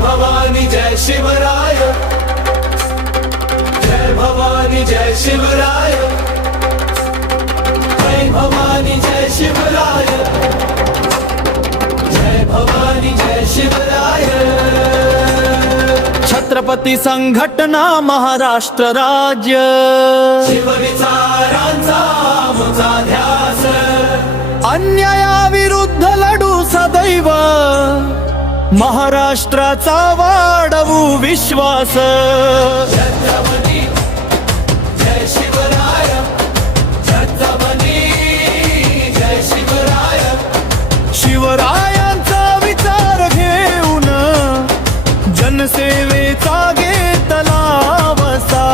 भवानी जय शिवराय, जय भवानी जय शिवराय, जय भवानी जय शिवराय, जय भवानी जय शिवराय। छत्रपती संघटना महाराष्ट्र राज्य, शिवविचारांचा आमचा ध्यास, अन्यायाविरुद्ध लढू सदैव, महाराष्ट्राचा वाढवू विश्वास। छत्रपती जय शिवराय, छत्रपती जय शिवराय। शिवरायांचा विचार घेऊन जनसेवेचा घेतला वसा।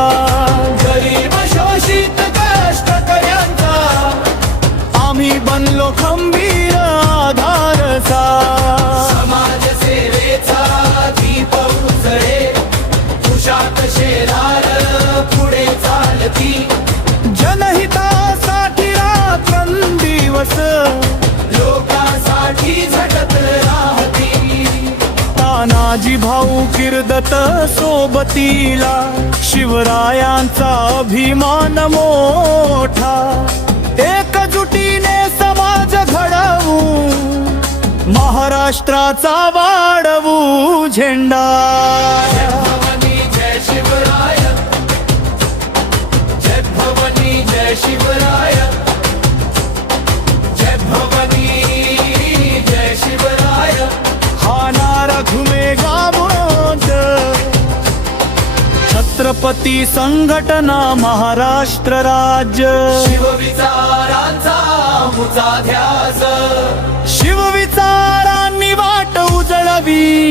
गरीब शोषित कष्टकऱ्यांचा आम्ही बनलो खंबीर आधारचा। समाज सेवेचा दीप उजळे, कुशात शेरार पुढे चालती। जनहितासाठी रात्रंदिवस लोकांसाठी झटत राहती। तानाजी भाऊ किर्दत सोबतीला, शिवरायांचा अभिमान मोठा। एकजुटीने समाज घडवू, महाराष्ट्राचा वाढवू झेंडा। जय भवानी जय शिवराय, जय भवानी जय शिवराय, जय भवानी जय शिवराय। हा नारा घुमेगा मोंच, छत्रपती संघटना महाराष्ट्र राज्य। शिवविचारांचा आमचा ध्यास, शिवविचारांनी वाट उजळवी,